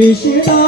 你是他。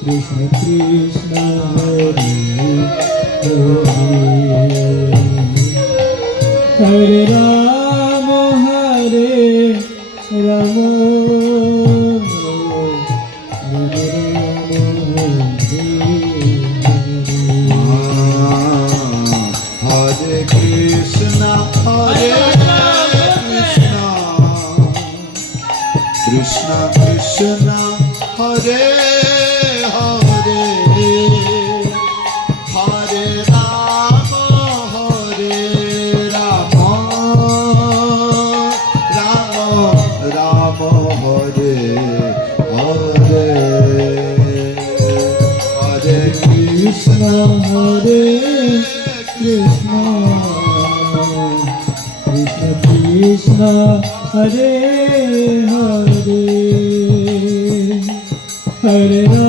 Krishna Krishna Hari Hari Hare Ram Hare Ram Hare Krishna Hare Krishna Krishna Hare Hare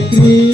Hare Krishna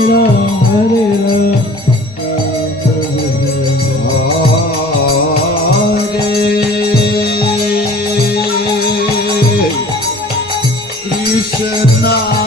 天哪！